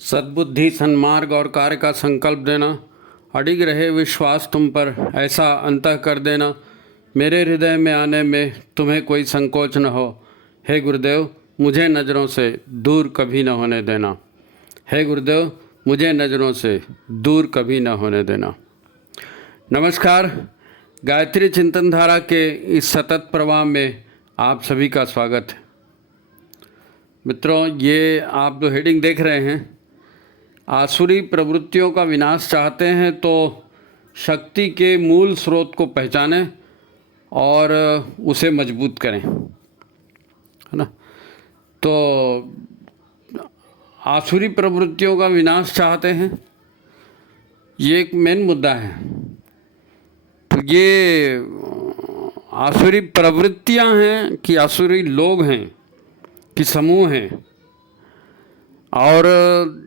सद्बुद्धि, सन्मार्ग और कार्य का संकल्प देना, अडिग रहे विश्वास तुम पर, ऐसा अंतः कर देना, मेरे हृदय में आने में तुम्हें कोई संकोच न हो। हे गुरुदेव, मुझे नज़रों से दूर कभी न होने देना। हे गुरुदेव, मुझे नज़रों से दूर कभी न होने देना। नमस्कार, गायत्री चिंतन धारा के इस सतत प्रवाह में आप सभी का स्वागत है। मित्रों, ये आप जो हेडिंग देख रहे हैं, आसुरी प्रवृत्तियों का विनाश चाहते हैं तो शक्ति के मूल स्रोत को पहचानें और उसे मजबूत करें, है ना। तो आसुरी प्रवृत्तियों का विनाश चाहते हैं, ये एक मेन मुद्दा है। तो ये आसुरी प्रवृत्तियां हैं कि आसुरी लोग हैं कि समूह हैं, और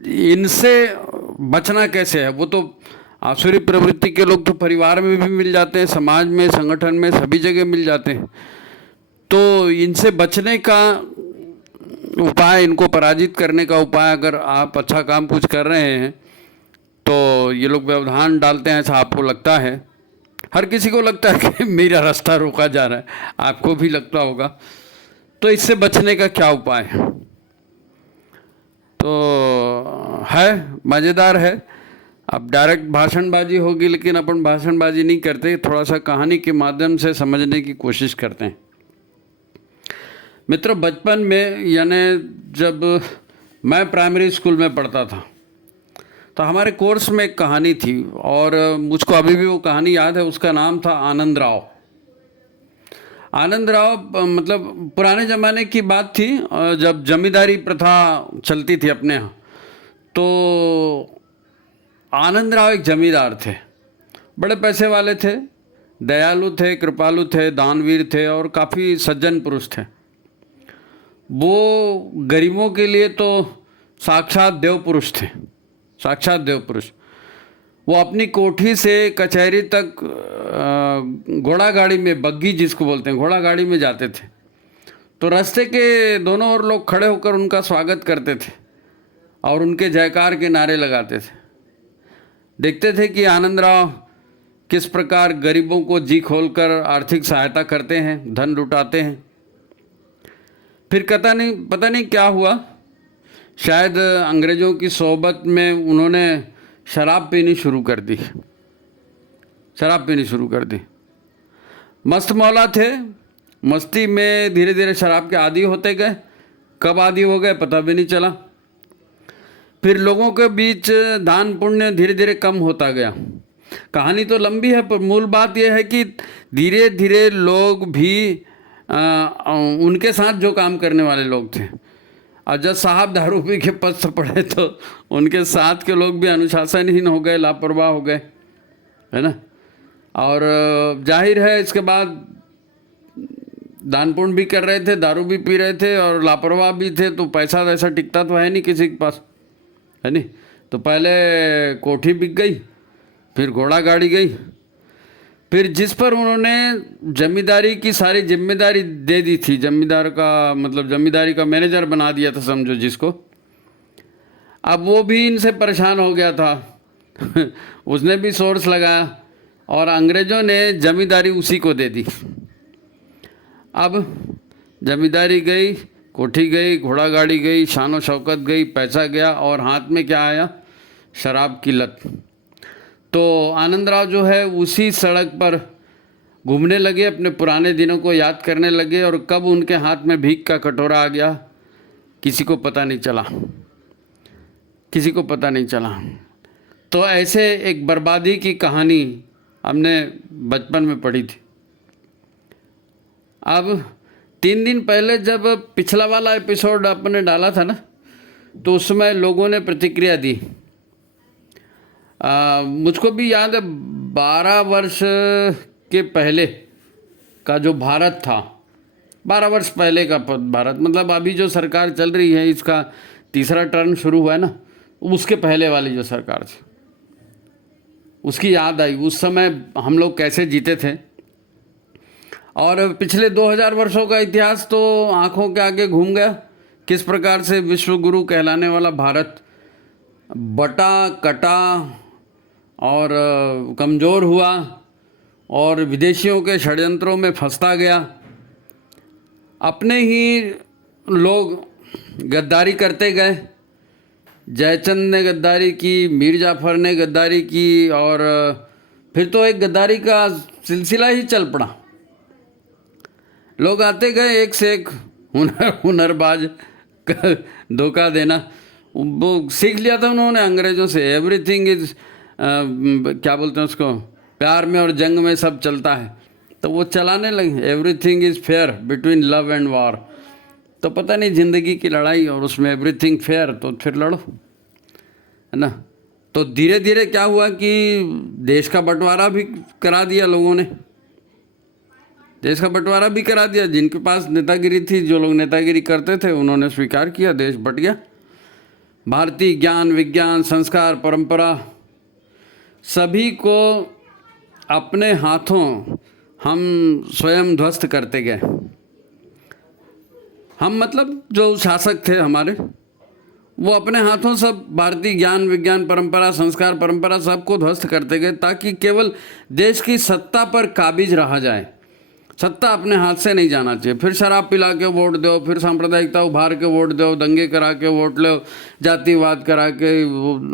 इनसे बचना कैसे है। वो तो आसुरी प्रवृत्ति के लोग तो परिवार में भी मिल जाते हैं, समाज में, संगठन में, सभी जगह मिल जाते हैं। तो इनसे बचने का उपाय, इनको पराजित करने का उपाय, अगर आप अच्छा काम कुछ कर रहे हैं तो ये लोग व्यवधान डालते हैं, ऐसा आपको लगता है। हर किसी को लगता है कि मेरा रास्ता रोका जा रहा है, आपको भी लगता होगा। तो इससे बचने का क्या उपाय है? तो है, मज़ेदार है। अब डायरेक्ट भाषणबाजी होगी, लेकिन अपन भाषणबाजी नहीं करते, थोड़ा सा कहानी के माध्यम से समझने की कोशिश करते हैं। मित्रों, बचपन में, यानी जब मैं प्राइमरी स्कूल में पढ़ता था, तो हमारे कोर्स में एक कहानी थी, और मुझको अभी भी वो कहानी याद है। उसका नाम था आनंद राव। आनंद राव मतलब पुराने ज़माने की बात थी, जब जमींदारी प्रथा चलती थी अपने यहाँ। तो आनंद राव एक जमींदार थे, बड़े पैसे वाले थे, दयालु थे, कृपालु थे, दानवीर थे और काफ़ी सज्जन पुरुष थे। वो गरीबों के लिए तो साक्षात देव पुरुष थे, साक्षात देव पुरुष। वो अपनी कोठी से कचहरी तक घोड़ा गाड़ी में, बग्गी जिसको बोलते हैं, घोड़ा गाड़ी में जाते थे। तो रास्ते के दोनों ओर लोग खड़े होकर उनका स्वागत करते थे और उनके जयकार के नारे लगाते थे। देखते थे कि आनंद राव किस प्रकार गरीबों को जी खोलकर आर्थिक सहायता करते हैं, धन लुटाते हैं। फिर पता नहीं क्या हुआ, शायद अंग्रेज़ों की सोहबत में उन्होंने शराब पीनी शुरू कर दी, शराब पीनी शुरू कर दी। मस्त मौला थे, मस्ती में धीरे धीरे शराब के आदी होते गए। कब आदी हो गए पता भी नहीं चला। फिर लोगों के बीच दान पुण्य धीरे धीरे कम होता गया। कहानी तो लंबी है, पर मूल बात यह है कि धीरे धीरे लोग भी उनके साथ जो काम करने वाले लोग थे, और जब साहब दारू पी के पस्त पड़े तो उनके साथ के लोग भी अनुशासनहीन हो गए, लापरवाह हो गए, है ना। और जाहिर है इसके बाद दान पुण्य भी कर रहे थे, दारू भी पी रहे थे और लापरवाह भी थे, तो पैसा वैसा टिकता तो है नहीं किसी के पास, है नहीं। तो पहले कोठी बिक गई, फिर घोड़ा गाड़ी गई, फिर जिस पर उन्होंने जमींदारी की सारी जिम्मेदारी दे दी थी, जमींदार का मतलब जमींदारी का मैनेजर बना दिया था समझो जिसको, अब वो भी इनसे परेशान हो गया था। उसने भी सोर्स लगाया और अंग्रेज़ों ने जमींदारी उसी को दे दी। अब जमींदारी गई, कोठी गई, घोड़ा गाड़ी गई, शान शौकत गई, पैसा गया, और हाथ में क्या आया? शराब की लत। तो आनंद राव जो है उसी सड़क पर घूमने लगे, अपने पुराने दिनों को याद करने लगे, और कब उनके हाथ में भीख का कटोरा आ गया किसी को पता नहीं चला, किसी को पता नहीं चला। तो ऐसे एक बर्बादी की कहानी हमने बचपन में पढ़ी थी। अब 3 दिन पहले जब पिछला वाला एपिसोड आपने डाला था ना, तो उस समय लोगों ने प्रतिक्रिया दी। मुझको भी याद है 12 वर्ष के पहले का जो भारत था, 12 वर्ष पहले का भारत, मतलब अभी जो सरकार चल रही है इसका तीसरा टर्म शुरू हुआ है ना, उसके पहले वाली जो सरकार थी उसकी याद आई। उस समय हम लोग कैसे जीते थे, और पिछले 2000 वर्षों का इतिहास तो आंखों के आगे घूम गया। किस प्रकार से विश्व गुरु कहलाने वाला भारत बटा कटा और कमज़ोर हुआ और विदेशियों के षड्यंत्रों में फंसता गया। अपने ही लोग गद्दारी करते गए। जयचंद ने गद्दारी की, मीर जाफ़र ने गद्दारी की, और फिर तो एक गद्दारी का सिलसिला ही चल पड़ा। लोग आते गए एक से एक हुनरबाज धोखा देना। वो सीख लिया था उन्होंने अंग्रेज़ों से। एवरीथिंग इज़ क्या बोलते हैं उसको, प्यार में और जंग में सब चलता है, तो वो चलाने लगे। Everything is fair between love and war. तो पता नहीं ज़िंदगी की लड़ाई और उसमें एवरीथिंग फेयर, तो फिर लड़ो, है ना। तो धीरे धीरे क्या हुआ कि देश का बंटवारा भी करा दिया लोगों ने। देश का बंटवारा भी करा दिया। जिनके पास नेतागिरी थी, जो लोग नेतागिरी करते थे, उन्होंने स्वीकार किया, देश बट गया। भारतीय ज्ञान विज्ञान संस्कार परंपरा सभी को अपने हाथों हम स्वयं ध्वस्त करते गए। हम मतलब जो शासक थे हमारे, वो अपने हाथों सब भारतीय ज्ञान विज्ञान परंपरा संस्कार परंपरा सबको ध्वस्त करते गए, ताकि केवल देश की सत्ता पर काबिज रहा जाए। सत्ता अपने हाथ से नहीं जाना चाहिए। फिर शराब पिला के वोट दो, फिर सांप्रदायिकता उभार के वोट दो, दंगे करा के वोट लो, जातिवाद करा के,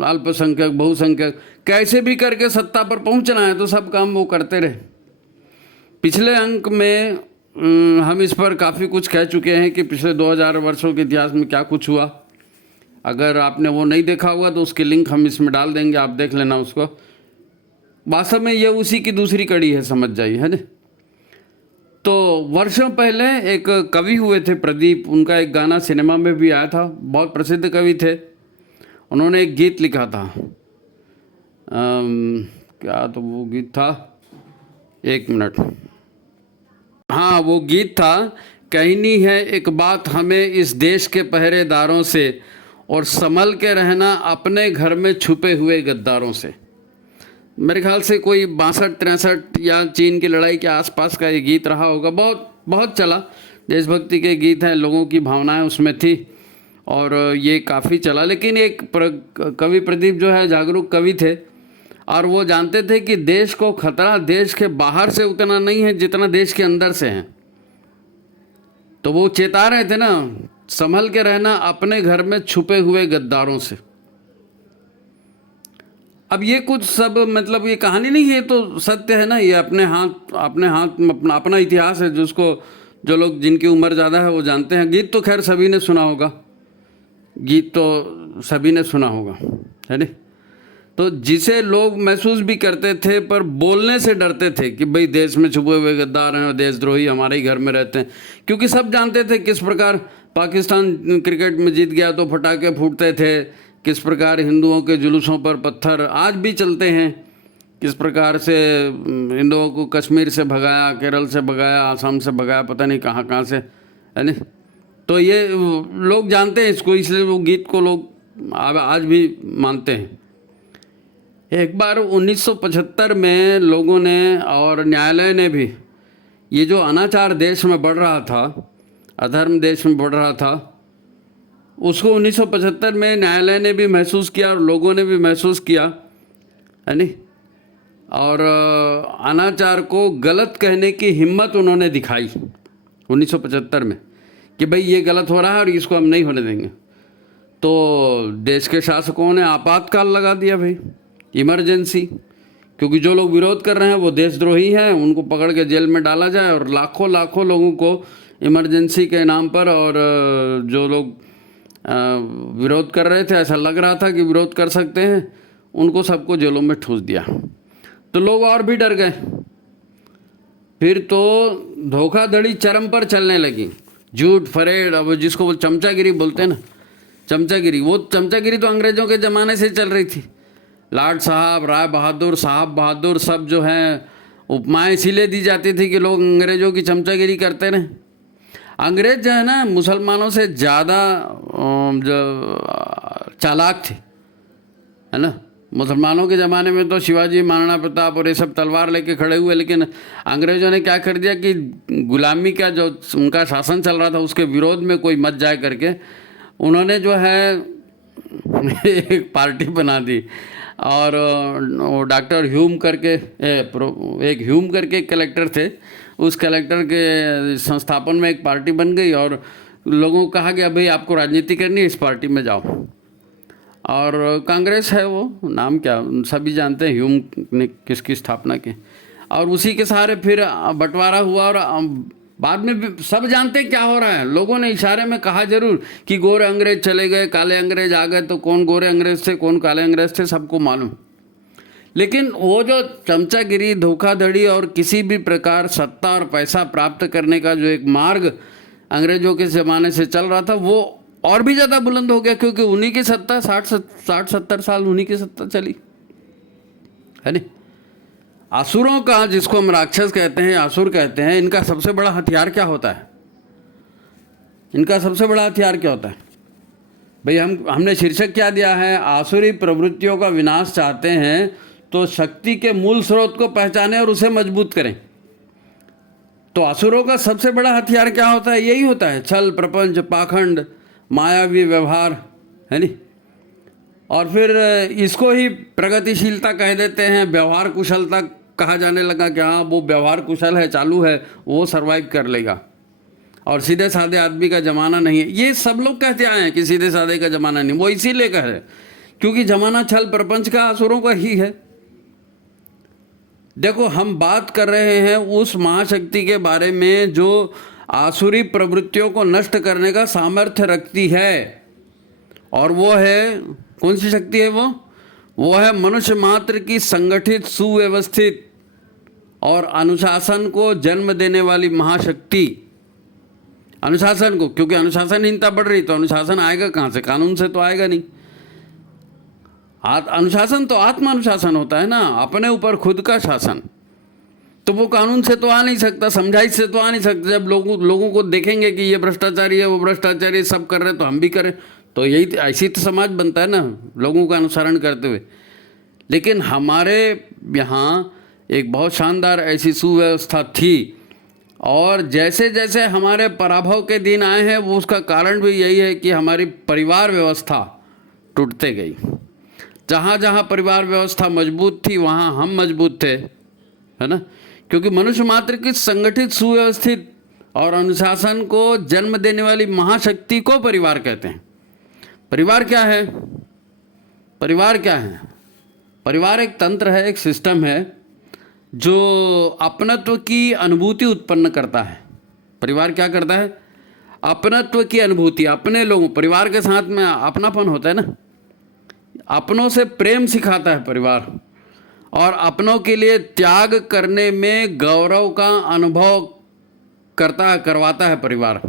अल्पसंख्यक बहुसंख्यक, कैसे भी करके सत्ता पर पहुंचना है, तो सब काम वो करते रहे। पिछले अंक में हम इस पर काफ़ी कुछ कह चुके हैं कि पिछले 2000 वर्षों के इतिहास में क्या कुछ हुआ। अगर आपने वो नहीं देखा हुआ तो उसकी लिंक हम इसमें डाल देंगे, आप देख लेना उसको। वास्तव में ये उसी की दूसरी कड़ी है, समझ जाइए, है ना। तो वर्षों पहले एक कवि हुए थे प्रदीप, उनका एक गाना सिनेमा में भी आया था, बहुत प्रसिद्ध कवि थे। उन्होंने एक गीत लिखा था, क्या तो वो गीत था, एक मिनट, हाँ वो गीत था, कहनी है एक बात हमें इस देश के पहरेदारों से, और संभल के रहना अपने घर में छुपे हुए गद्दारों से। मेरे ख्याल से कोई 62-63 या चीन की लड़ाई के आसपास का ये गीत रहा होगा। बहुत बहुत चला, देशभक्ति के गीत हैं, लोगों की भावनाएं उसमें थी और ये काफ़ी चला। लेकिन एक कवि प्रदीप जो है जागरूक कवि थे, और वो जानते थे कि देश को खतरा देश के बाहर से उतना नहीं है जितना देश के अंदर से है। तो वो चेता रहे थे ना, संभल के रहना अपने घर में छुपे हुए गद्दारों से। अब ये कुछ सब मतलब ये कहानी नहीं है, तो सत्य है ना, ये अपने हाथ में अपना इतिहास है, जिसको जो लोग जिनकी उम्र ज़्यादा है वो जानते हैं। गीत तो खैर सभी ने सुना होगा, गीत तो सभी ने सुना होगा, है नहीं। तो जिसे लोग महसूस भी करते थे पर बोलने से डरते थे कि भाई देश में छुपे हुए गद्दार हैं और देशद्रोही हमारे ही घर में रहते हैं, क्योंकि सब जानते थे किस प्रकार पाकिस्तान क्रिकेट में जीत गया तो पटाखे फूटते थे, किस प्रकार हिंदुओं के जुलूसों पर पत्थर आज भी चलते हैं, किस प्रकार से हिंदुओं को कश्मीर से भगाया, केरल से भगाया, आसाम से भगाया, पता नहीं कहाँ कहाँ से, है ना। तो ये लोग जानते हैं इसको, इसलिए वो गीत को लोग आज भी मानते हैं। एक बार 1975 में लोगों ने और न्यायालय ने भी, ये जो अनाचार देश में बढ़ रहा था, अधर्म देश में बढ़ रहा था, उसको 1975 में न्यायालय ने भी महसूस किया और लोगों ने भी महसूस किया, है नहीं। और अनाचार को गलत कहने की हिम्मत उन्होंने दिखाई 1975 में कि भाई ये गलत हो रहा है और इसको हम नहीं होने देंगे। तो देश के शासकों ने आपातकाल लगा दिया, भाई इमरजेंसी, क्योंकि जो लोग विरोध कर रहे हैं वो देशद्रोही हैं, उनको पकड़ के जेल में डाला जाए। और लाखों लाखों लोगों को इमरजेंसी के नाम पर, और जो लोग विरोध कर रहे थे, ऐसा लग रहा था कि विरोध कर सकते हैं, उनको सबको जेलों में ठूस दिया। तो लोग और भी डर गए। फिर तो धोखाधड़ी चरम पर चलने लगी, झूठ फरेब, अब जिसको वो चमचागिरी बोलते हैं ना, चमचागिरी, वो चमचागिरी तो अंग्रेज़ों के ज़माने से चल रही थी। लाट साहब, राय बहादुर, साहब बहादुर, सब जो हैं उपमाएं इसीलिए दी जाती थी कि लोग अंग्रेज़ों की चमचागिरी करते रहें। अंग्रेज़ जो है ना मुसलमानों से ज़्यादा जो चालाक थे, है ना। मुसलमानों के ज़माने में तो शिवाजी, महाराणा प्रताप और ये सब तलवार लेके खड़े हुए, लेकिन अंग्रेज़ों ने क्या कर दिया कि गुलामी का जो उनका शासन चल रहा था उसके विरोध में कोई मत जाए करके उन्होंने जो है एक पार्टी बना दी और वो डॉक्टर ह्यूम करके एक ह्यूम करके एक कलेक्टर थे, उस कलेक्टर के संस्थापन में एक पार्टी बन गई और लोगों को कहा गया भाई आपको राजनीति करनी है, इस पार्टी में जाओ। और कांग्रेस है, वो नाम क्या सभी जानते हैं, ह्यूम ने किसकी स्थापना की। और उसी के सहारे फिर बंटवारा हुआ और बाद में भी सब जानते हैं क्या हो रहा है। लोगों ने इशारे में कहा जरूर कि गोरे अंग्रेज चले गए, काले अंग्रेज आ गए, तो कौन गोरे अंग्रेज थे कौन काले अंग्रेज थे सबको मालूम। लेकिन वो जो चमचागिरी, धोखाधड़ी और किसी भी प्रकार सत्ता और पैसा प्राप्त करने का जो एक मार्ग अंग्रेजों के ज़माने से चल रहा था, वो और भी ज़्यादा बुलंद हो गया, क्योंकि उन्हीं की सत्ता 60-70 साल उन्हीं की सत्ता चली, है नहीं। असुरों का, जिसको हम राक्षस कहते हैं, असुर कहते हैं, इनका सबसे बड़ा हथियार क्या होता है? इनका सबसे बड़ा हथियार क्या होता है भाई? हमने शीर्षक क्या दिया है? आसुरी प्रवृत्तियों का विनाश चाहते हैं तो शक्ति के मूल स्रोत को पहचानें और उसे मजबूत करें। तो असुरों का सबसे बड़ा हथियार क्या होता है? यही होता है, छल, प्रपंच, पाखंड, मायावी व्यवहार, है नहीं। और फिर इसको ही प्रगतिशीलता कह देते हैं, व्यवहार कुशलता कहा जाने लगा कि हाँ वो व्यवहार कुशल है, चालू है, वो सरवाइव कर लेगा और सीधे साधे आदमी का ज़माना नहीं है। ये सब लोग कहते आए हैं कि सीधे साधे का ज़माना नहीं, वो इसीलिए कह रहे क्योंकि ज़माना छल प्रपंच का, असुरों का ही है। देखो, हम बात कर रहे हैं उस महाशक्ति के बारे में जो आसुरी प्रवृत्तियों को नष्ट करने का सामर्थ्य रखती है, और वो है कौन सी शक्ति है? वो है मनुष्य मात्र की संगठित, सुव्यवस्थित और अनुशासन को जन्म देने वाली महाशक्ति। अनुशासन को, क्योंकि अनुशासनहीनता बढ़ रही, तो अनुशासन आएगा कहाँ से? कानून से तो आएगा नहीं। अनुशासन तो आत्म अनुशासन होता है ना, अपने ऊपर खुद का शासन। तो वो कानून से तो आ नहीं सकता, समझाइश से तो आ नहीं सकता। जब लोगों को देखेंगे कि ये भ्रष्टाचारी है, वो भ्रष्टाचारी, सब कर रहे हैं तो हम भी करें, तो यही ऐसी तो समाज बनता है ना, लोगों का अनुसरण करते हुए। लेकिन हमारे यहाँ एक बहुत शानदार ऐसी सुव्यवस्था थी, और जैसे जैसे हमारे पराभव के दिन आए हैं, वो उसका कारण भी यही है कि हमारी परिवार व्यवस्था टूटते गई। जहाँ जहाँ परिवार व्यवस्था मजबूत थी वहाँ हम मजबूत थे, है ना। क्योंकि मनुष्य मात्र की संगठित, सुव्यवस्थित और अनुशासन को जन्म देने वाली महाशक्ति को परिवार कहते हैं। परिवार क्या है? परिवार क्या है? परिवार एक तंत्र है, एक सिस्टम है जो अपनत्व की अनुभूति उत्पन्न करता है। परिवार क्या करता है? अपनत्व की अनुभूति, अपने लोगों, परिवार के साथ में अपनापन होता है ना, अपनों से प्रेम सिखाता है परिवार, और अपनों के लिए त्याग करने में गौरव का अनुभव करवाता है परिवार।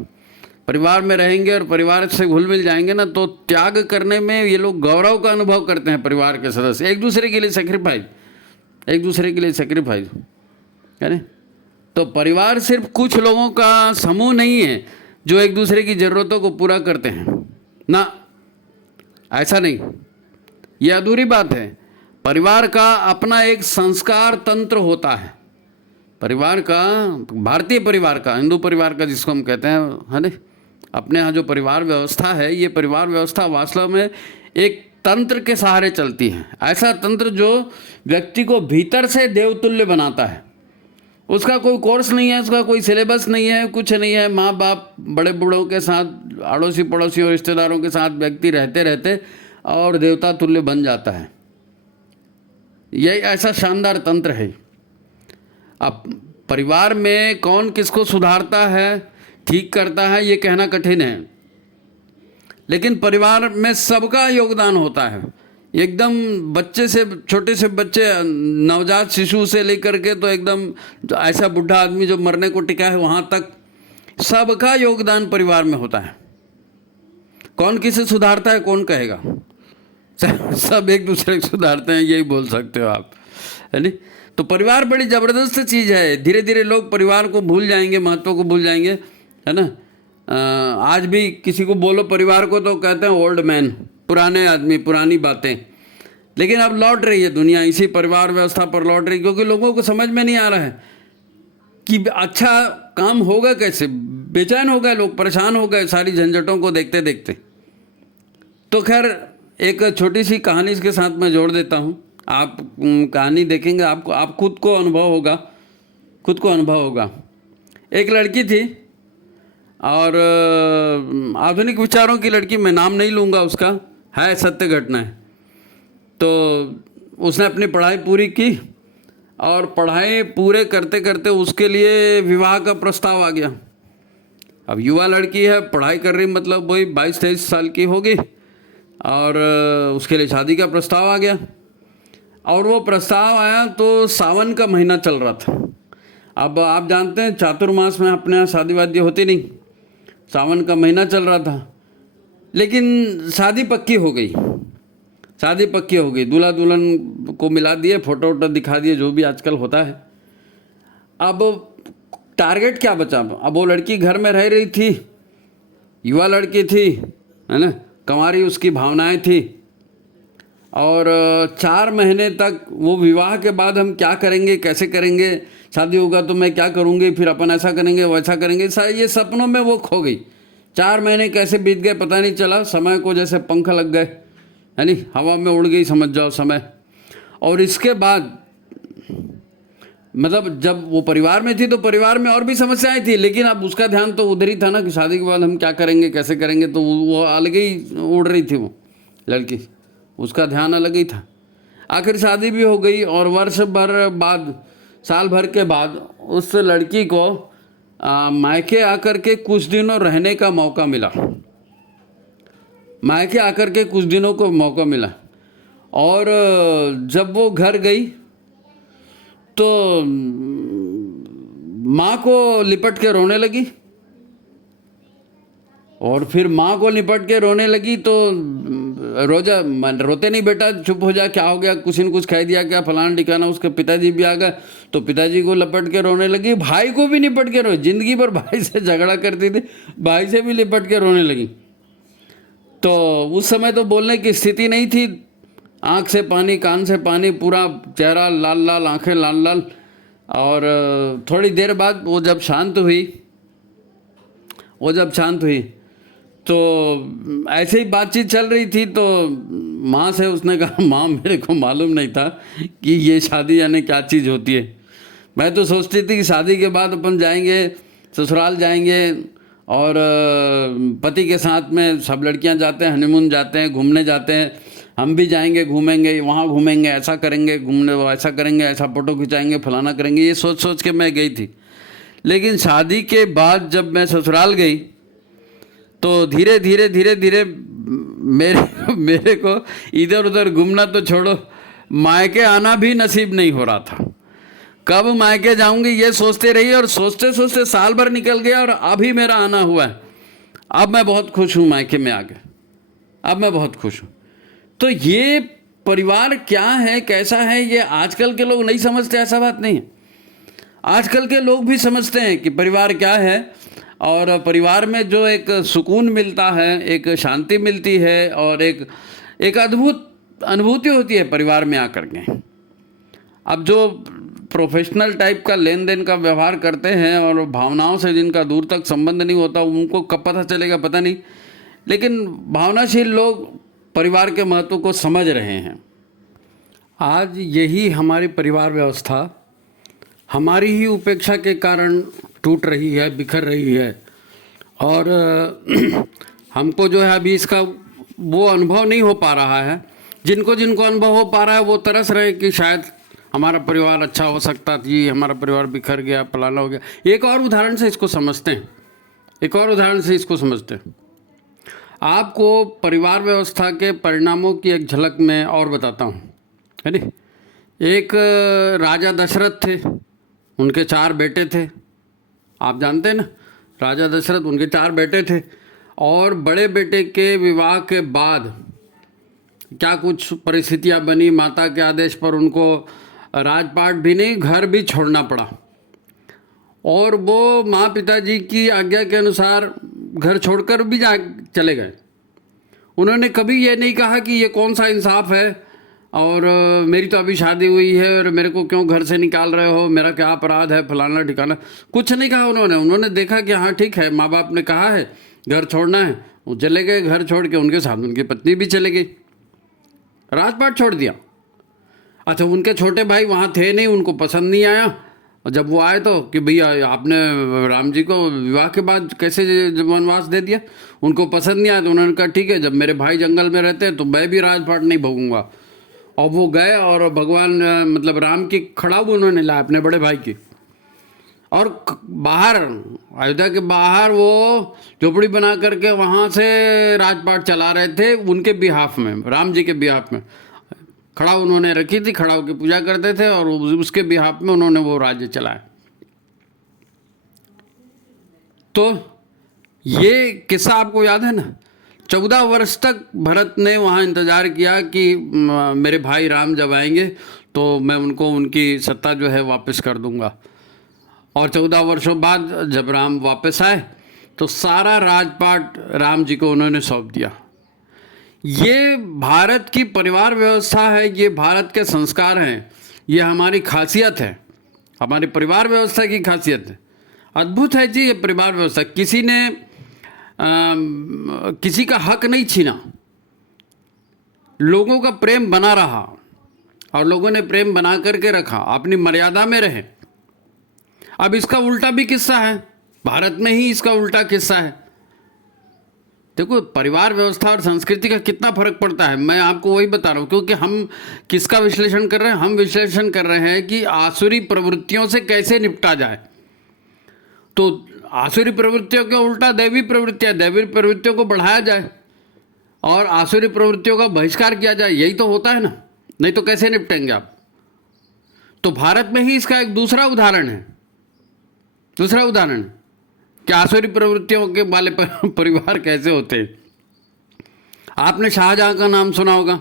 परिवार में रहेंगे और परिवार से घुल मिल जाएंगे ना, तो त्याग करने में ये लोग गौरव का अनुभव करते हैं। परिवार के सदस्य एक दूसरे के लिए सेक्रीफाइस, है ना। तो परिवार सिर्फ कुछ लोगों का समूह नहीं है जो एक दूसरे की ज़रूरतों को पूरा करते हैं ना, ऐसा नहीं, ये अधूरी बात है। परिवार का अपना एक संस्कार तंत्र होता है। परिवार का, भारतीय परिवार का, हिंदू परिवार का जिसको हम कहते हैं, है ना, अपने यहाँ जो परिवार व्यवस्था है, ये परिवार व्यवस्था वास्तव में एक तंत्र के सहारे चलती है। ऐसा तंत्र जो व्यक्ति को भीतर से देवतुल्य बनाता है। उसका कोई कोर्स नहीं है, उसका कोई सिलेबस नहीं है, कुछ नहीं है। माँ बाप, बड़े बूढ़ों के साथ, अड़ोसी पड़ोसी और रिश्तेदारों के साथ व्यक्ति रहते रहते और देवता तुल्य बन जाता है। यही ऐसा शानदार तंत्र है। अब परिवार में कौन किसको सुधारता है, ठीक करता है, ये कहना कठिन है, लेकिन परिवार में सबका योगदान होता है। एकदम बच्चे से, छोटे से बच्चे, नवजात शिशु से लेकर के तो एकदम ऐसा बुढ़ा आदमी जो मरने को टिका है, वहाँ तक सबका योगदान परिवार में होता है। कौन किसे सुधारता है कौन कहेगा? सब एक दूसरे को सुधारते हैं, यही बोल सकते हो आप, है नहीं। तो परिवार बड़ी ज़बरदस्त चीज़ है। धीरे धीरे लोग परिवार को भूल जाएंगे, महत्व को भूल जाएंगे, है ना। आज भी किसी को बोलो परिवार को तो कहते हैं ओल्ड मैन, पुराने आदमी, पुरानी बातें। लेकिन अब लौट रही है दुनिया इसी परिवार व्यवस्था पर लौट रही, क्योंकि लोगों को समझ में नहीं आ रहा है कि अच्छा काम होगा कैसे। बेचैन हो गए लोग, परेशान हो गए सारी झंझटों को देखते देखते। तो खैर एक छोटी सी कहानी इसके साथ मैं जोड़ देता हूँ। आप कहानी देखेंगे, आपको आप खुद को अनुभव होगा, खुद को अनुभव होगा। एक लड़की थी और आधुनिक विचारों की लड़की, मैं नाम नहीं लूँगा उसका, है सत्य घटना है। तो उसने अपनी पढ़ाई पूरी की और पढ़ाई पूरे करते करते उसके लिए विवाह का प्रस्ताव आ गया। अब युवा लड़की है, पढ़ाई कर रही, मतलब वही 22-23 साल की होगी, और उसके लिए शादी का प्रस्ताव आ गया। और वो प्रस्ताव आया तो सावन का महीना चल रहा था। अब आप जानते हैं चातुर्मास में अपने यहाँ शादी वादी होती नहीं, सावन का महीना चल रहा था। लेकिन शादी पक्की हो गई, शादी पक्की हो गई, दूल्हा दुल्हन को मिला दिए, फोटो वोटो दिखा दिए, जो भी आजकल होता है। अब टारगेट क्या बचा? अब वो लड़की घर में रह रही थी, युवा लड़की थी, है ना, कंवारी उसकी भावनाएं थी। और 4 महीने तक वो विवाह के बाद हम क्या करेंगे, कैसे करेंगे, शादी होगा तो मैं क्या करूँगी, फिर अपन ऐसा करेंगे वैसा करेंगे, ये सपनों में वो खो गई। 4 महीने कैसे बीत गए पता नहीं चला, समय को जैसे पंख लग गए, है नहीं, हवा में उड़ गई समझ जाओ समय। और इसके बाद मतलब जब वो परिवार में थी तो परिवार में और भी समस्याएं थी, लेकिन अब उसका ध्यान तो उधर ही था ना कि शादी के बाद हम क्या करेंगे, कैसे करेंगे। तो वो अलग ही उड़ रही थी वो लड़की, उसका ध्यान अलग ही था। आखिर शादी भी हो गई और वर्ष भर बाद, साल भर के बाद उस लड़की को मायके आकर के कुछ दिनों रहने का मौका मिला, मायके आकर के कुछ दिनों को मौका मिला। और जब वो घर गई तो माँ को लिपट के रोने लगी, और फिर माँ को लिपट के रोने लगी तो रोते नहीं बेटा, चुप हो जा, क्या हो गया, कुछ न कुछ कह दिया क्या, फलाना ठिकाना। उसके पिताजी भी आ गए तो पिताजी को लपट के रोने लगी, भाई को भी लिपट के रोए, जिंदगी भर भाई से झगड़ा करती थी, भाई से भी लिपट के रोने लगी। तो उस समय तो बोलने की स्थिति नहीं थी, आँख से पानी, कान से पानी, पूरा चेहरा लाल लाल, आंखें लाल लाल। और थोड़ी देर बाद वो जब शांत हुई तो ऐसे ही बातचीत चल रही थी। तो माँ से उसने कहा, माँ मेरे को मालूम नहीं था कि ये शादी यानी क्या चीज़ होती है। मैं तो सोचती थी कि शादी के बाद अपन जाएंगे, ससुराल जाएंगे और पति के साथ में सब लड़कियां जाते हैं, हनीमून जाते हैं, घूमने जाते हैं, हम भी जाएंगे, घूमेंगे, वहाँ घूमेंगे, ऐसा करेंगे, घूमने ऐसा करेंगे, ऐसा फ़ोटो खिंचाएंगे, फलाना करेंगे, ये सोच सोच के मैं गई थी। लेकिन शादी के बाद जब मैं ससुराल गई तो धीरे धीरे मेरे को इधर उधर घूमना तो छोड़ो, मायके आना भी नसीब नहीं हो रहा था। कब मायके जाऊंगी ये सोचते रही, और सोचते सोचते साल भर निकल गया और अभी मेरा आना हुआ है। अब मैं बहुत खुश हूँ मायके में आके, अब मैं बहुत खुश हूँ। तो ये परिवार क्या है, कैसा है, ये आजकल के लोग नहीं समझते, ऐसा बात नहीं है। आजकल के लोग भी समझते हैं कि परिवार क्या है, और परिवार में जो एक सुकून मिलता है, एक शांति मिलती है, और एक अद्भुत अनुभूति होती है परिवार में आकर के। अब जो प्रोफेशनल टाइप का लेन देन का व्यवहार करते हैं और भावनाओं से जिनका दूर तक संबंध नहीं होता, उनको कब पता चलेगा पता नहीं, लेकिन भावनाशील लोग परिवार के महत्व को समझ रहे हैं। आज यही हमारी परिवार व्यवस्था हमारी ही उपेक्षा के कारण टूट रही है, बिखर रही है। और हमको जो है अभी इसका वो अनुभव नहीं हो पा रहा है। जिनको जिनको अनुभव हो पा रहा है वो तरस रहे कि शायद हमारा परिवार अच्छा हो सकता जी, हमारा परिवार बिखर गया, फलाना हो गया। एक और उदाहरण से इसको समझते हैं, आपको परिवार व्यवस्था के परिणामों की एक झलक मैं और बताता हूँ, है नी। एक राजा दशरथ थे, उनके 4 बेटे थे, आप जानते हैं ना, राजा दशरथ, उनके 4 बेटे थे। और बड़े बेटे के विवाह के बाद क्या कुछ परिस्थितियाँ बनी, माता के आदेश पर उनको राजपाट भी नहीं, घर भी छोड़ना पड़ा। और वो माँ पिताजी की आज्ञा के अनुसार घर छोड़कर भी चले गए। उन्होंने कभी ये नहीं कहा कि ये कौन सा इंसाफ है, और मेरी तो अभी शादी हुई है और मेरे को क्यों घर से निकाल रहे हो, मेरा क्या अपराध है, फलाना ठिकाना, कुछ नहीं कहा उन्होंने देखा कि हाँ ठीक है, माँ बाप ने कहा है घर छोड़ना है, वो चले गए घर छोड़ के, उनके साथ उनकी पत्नी भी चले गई। राजपाट छोड़ दिया। अच्छा, उनके छोटे भाई वहाँ थे नहीं, उनको पसंद नहीं आया। और जब वो आए तो कि भैया आपने राम जी को विवाह के बाद कैसे वनवास दे दिया, उनको पसंद नहीं आया। तो उन्होंने कहा ठीक है, जब मेरे भाई जंगल में रहते हैं तो मैं भी राजपाट नहीं भोगूंगा। और वो गए और भगवान मतलब राम की खड़ाऊ उन्होंने लाया अपने बड़े भाई की, और बाहर अयोध्या के बाहर वो झोपड़ी बना करके वहाँ से राजपाट चला रहे थे उनके बिहाफ में, राम जी के बिहाफ में। खड़ाऊ उन्होंने रखी थी, खड़ाऊ की पूजा करते थे और उसके बिहाफ में उन्होंने वो राज्य चलाया। तो ये किस्सा आपको याद है ना। 14 वर्ष तक भरत ने वहाँ इंतज़ार किया कि मेरे भाई राम जब आएंगे तो मैं उनको उनकी सत्ता जो है वापस कर दूंगा। और 14 वर्षों बाद जब राम वापस आए तो सारा राजपाट राम जी को उन्होंने सौंप दिया। ये भारत की परिवार व्यवस्था है, ये भारत के संस्कार हैं, ये हमारी खासियत है, हमारी परिवार व्यवस्था की खासियत है। अद्भुत है जी ये परिवार व्यवस्था। किसी ने किसी का हक नहीं छीना, लोगों का प्रेम बना रहा और लोगों ने प्रेम बना करके रखा, अपनी मर्यादा में रहे। अब इसका उल्टा भी किस्सा है, भारत में ही इसका उल्टा किस्सा है। देखो परिवार व्यवस्था और संस्कृति का कितना फर्क पड़ता है, मैं आपको वही बता रहा हूँ। क्योंकि हम किसका विश्लेषण कर रहे हैं, हम विश्लेषण कर रहे हैं कि आसुरी प्रवृत्तियों से कैसे निपटा जाए। तो आसुरी प्रवृत्तियों के उल्टा दैवी प्रवृत्तियाँ, दैवी प्रवृत्तियों को बढ़ाया जाए और आसुरी प्रवृत्तियों का बहिष्कार किया जाए, यही तो होता है ना, नहीं तो कैसे निपटेंगे आप। तो भारत में ही इसका एक दूसरा उदाहरण है, दूसरा उदाहरण कि आसुरी प्रवृत्तियों के वाले परिवार कैसे होते हैं। आपने शाहजहां का नाम सुना होगा,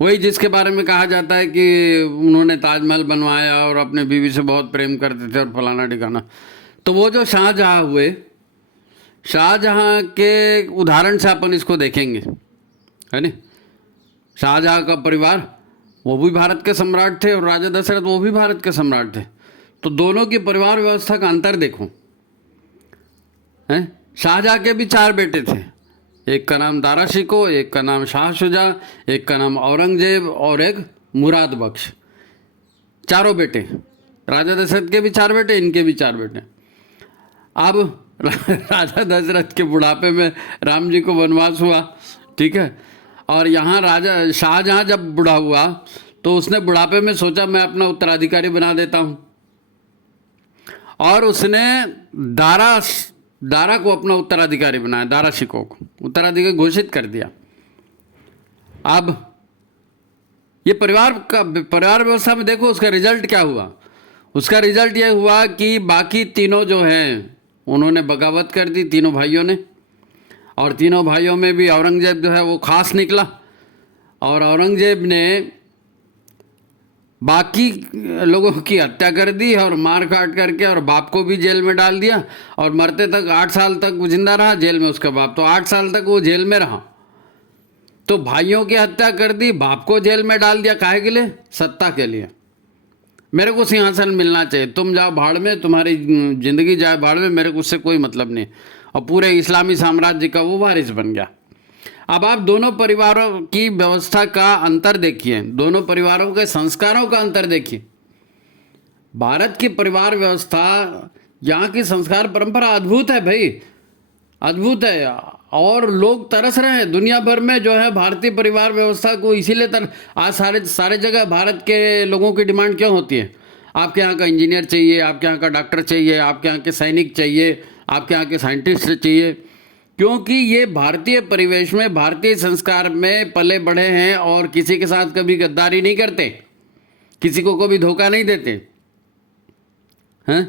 वही जिसके बारे में कहा जाता है कि उन्होंने ताजमहल बनवाया और अपने बीवी से बहुत प्रेम करते थे और फलाना ठिकाना। तो वो जो शाहजहां हुए, शाहजहां के उदाहरण से अपन इसको देखेंगे, है नहीं। शाहजहां का परिवार वो भी भारत के सम्राट थे और राजा दशरथ वो भी भारत के सम्राट थे। तो दोनों की परिवार व्यवस्था का अंतर देखो, हैं। शाहजहां के भी 4 बेटे थे, एक का नाम दारा शिको, एक का नाम शाह शुजा, एक का नाम औरंगजेब और एक मुराद बख्श। 4 बेटे। राजा दशरथ के भी 4 बेटे, इनके भी 4 बेटे। अब राजा दशरथ के बुढ़ापे में राम जी को वनवास हुआ, ठीक है। और यहाँ राजा शाहजहां जब बूढ़ा हुआ तो उसने बुढ़ापे में सोचा मैं अपना उत्तराधिकारी बना देता हूँ, और उसने दारा को अपना उत्तराधिकारी बनाया, दारा शिको को उत्तराधिकारी घोषित कर दिया। अब ये परिवार व्यवस्था में देखो उसका रिजल्ट क्या हुआ। उसका रिजल्ट ये हुआ कि बाकी तीनों जो हैं उन्होंने बगावत कर दी, तीनों भाइयों ने। और तीनों भाइयों में भी औरंगजेब जो है वो खास निकला, और औरंगजेब ने बाकी लोगों की हत्या कर दी और मार काट करके, और बाप को भी जेल में डाल दिया, और मरते तक 8 साल तक वो जिंदा रहा जेल में, उसका बाप तो 8 साल तक वो जेल में रहा। तो भाइयों की हत्या कर दी, बाप को जेल में डाल दिया, काहे के लिए, सत्ता के लिए। मेरे को सिंहासन मिलना चाहिए, तुम जाओ भाड़ में, तुम्हारी जिंदगी जाए भाड़ में, मेरे को उससे कोई मतलब नहीं। और पूरे इस्लामी साम्राज्य का वो वारिस बन गया। अब आप दोनों परिवारों की व्यवस्था का अंतर देखिए, दोनों परिवारों के संस्कारों का अंतर देखिए। भारत की परिवार व्यवस्था, यहाँ की संस्कार परंपरा अद्भुत है भाई, अद्भुत है। और लोग तरस रहे हैं दुनिया भर में जो है भारतीय परिवार व्यवस्था को, इसीलिए आज सारे जगह भारत के लोगों की डिमांड क्यों होती है। आपके यहाँ का इंजीनियर चाहिए, आपके यहाँ का डॉक्टर चाहिए, आपके यहाँ के सैनिक चाहिए, आपके यहाँ के साइंटिस्ट चाहिए, क्योंकि ये भारतीय परिवेश में, भारतीय संस्कार में पले बढ़े हैं और किसी के साथ कभी गद्दारी नहीं करते, किसी को कभी धोखा नहीं देते हैं।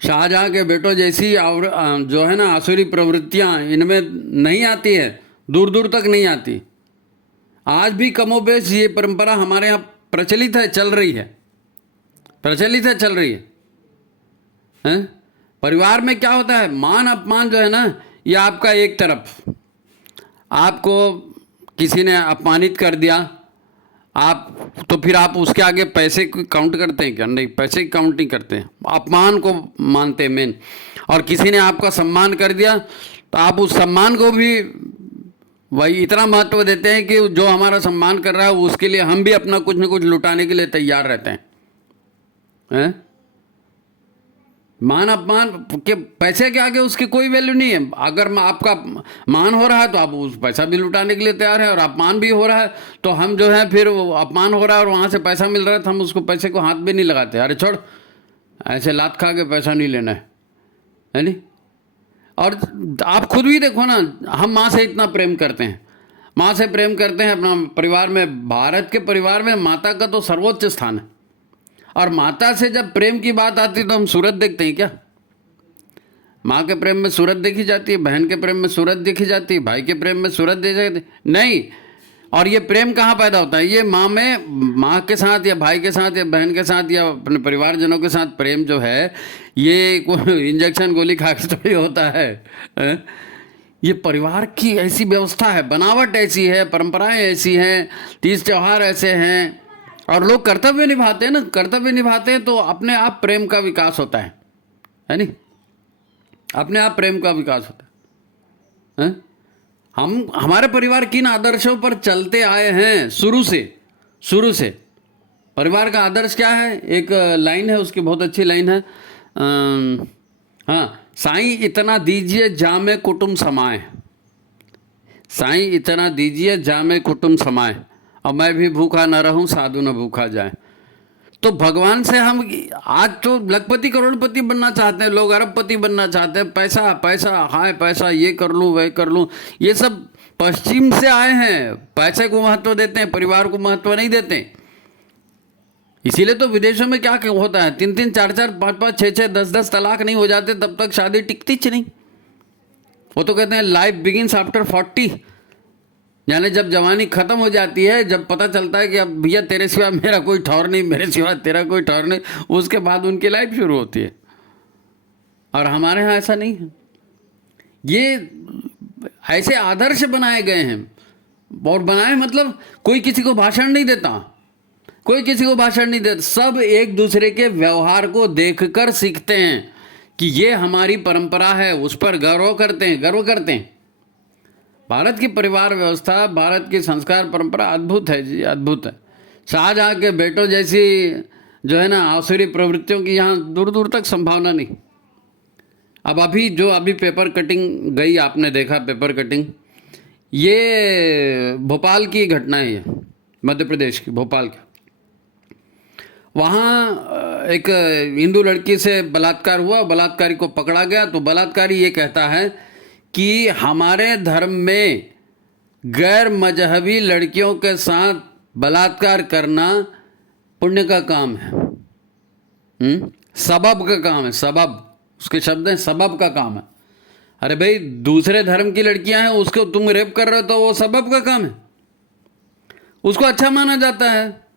शाहजहां के बेटों जैसी और जो है ना आसुरी प्रवृत्तियां इनमें नहीं आती है, दूर दूर तक नहीं आती। आज भी कमोबेश ये परंपरा हमारे यहाँ प्रचलित है, चल रही है, प्रचलित है, चल रही है, हैं? परिवार में क्या होता है, मान अपमान जो है ना, ये आपका एक तरफ, आपको किसी ने अपमानित कर दिया, आप तो फिर आप उसके आगे पैसे काउंट करते हैं क्या? नहीं, पैसे काउंट नहीं करते हैं, अपमान को मानते हैं मेन। और किसी ने आपका सम्मान कर दिया तो आप उस सम्मान को भी वही इतना महत्व देते हैं कि जो हमारा सम्मान कर रहा है उसके लिए हम भी अपना कुछ न कुछ लुटाने के लिए तैयार रहते हैं? मान अपमान के पैसे के आगे उसकी कोई वैल्यू नहीं है। अगर आपका मान हो रहा है तो आप उस पैसा भी लुटाने के लिए तैयार है, और अपमान भी हो रहा है तो हम जो है फिर वो अपमान हो रहा है और वहाँ से पैसा मिल रहा है तो हम उसको पैसे को हाथ भी नहीं लगाते, अरे छोड़ ऐसे लात खा के पैसा नहीं लेना है नहीं। और आप खुद भी देखो ना, हम माँ से इतना प्रेम करते हैं, माँ से प्रेम करते हैं अपना परिवार में। भारत के परिवार में माता का तो सर्वोच्च स्थान है, और माता से जब प्रेम की बात आती है तो हम सूरत देखते हैं क्या? माँ के प्रेम में सूरत देखी जाती है, बहन के प्रेम में सूरत देखी जाती है, भाई के प्रेम में सूरत देखी जाती है? नहीं। और ये प्रेम कहाँ पैदा होता है? ये माँ में, माँ के साथ या भाई के साथ या बहन के साथ या अपने परिवारजनों के साथ प्रेम जो है, ये कोई इंजेक्शन गोली खा के थोड़ी होता है। ये परिवार की ऐसी व्यवस्था है, बनावट ऐसी है, परंपराएं ऐसी हैं, तीज त्यौहार ऐसे हैं, और लोग कर्तव्य निभाते हैं ना। कर्तव्य निभाते हैं तो अपने आप प्रेम का विकास होता है नहीं? अपने आप प्रेम का विकास होता है। हम हमारे परिवार किन आदर्शों पर चलते आए हैं शुरू से। परिवार का आदर्श क्या है? एक लाइन है उसकी, बहुत अच्छी लाइन है। हाँ, साईं इतना दीजिए जामे कुटुंब समाए, साईं इतना दीजिए जामे कुटुंब समाए, और मैं भी भूखा न रहूं साधु न भूखा जाए। तो भगवान से हम आज तो लखपति करोड़पति बनना चाहते हैं लोग, अरबपति बनना चाहते हैं, पैसा पैसा हाय पैसा, ये कर लूँ वह कर लूँ। ये सब पश्चिम से आए हैं, पैसे को महत्व देते हैं, परिवार को महत्व नहीं देते। इसीलिए तो विदेशों में क्या होता है, 3-3 4-4 5-5 6-6 10-10 तलाक नहीं हो जाते तब तक शादी टिकती नहीं। वो तो कहते हैं लाइफ बिगिंस आफ्टर 40, यानी जब जवानी खत्म हो जाती है, जब पता चलता है कि अब भैया तेरे सिवा मेरा कोई ठौर नहीं, मेरे सिवा तेरा कोई ठौर नहीं, उसके बाद उनकी लाइफ शुरू होती है। और हमारे यहाँ ऐसा नहीं है। ये ऐसे आदर्श बनाए गए हैं, और बनाए मतलब कोई किसी को भाषण नहीं देता, कोई किसी को भाषण नहीं देता, सब एक दूसरे के व्यवहार को देखकर सीखते हैं कि ये हमारी परंपरा है, उस पर गर्व करते हैं। भारत की परिवार व्यवस्था, भारत की संस्कार परंपरा अद्भुत है जी, अद्भुत है। शाहजहाँ के बेटों जैसी जो है ना आसुरी प्रवृत्तियों की यहाँ दूर दूर तक संभावना नहीं। अब अभी पेपर कटिंग गई, आपने देखा पेपर कटिंग, ये भोपाल की घटना है, ये मध्य प्रदेश की भोपाल की। वहाँ एक हिंदू लड़की से बलात्कार हुआ, बलात्कारी को पकड़ा गया। तो बलात्कारी ये कहता है कि हमारे धर्म में गैर मजहबी लड़कियों के साथ बलात्कार करना पुण्य का काम है, सबब का काम है, सबब, उसके शब्द हैं सबब का काम है। अरे भाई, दूसरे धर्म की लड़कियां हैं, उसको तुम रेप कर रहे हो तो वो सबब का काम है, उसको अच्छा माना जाता है।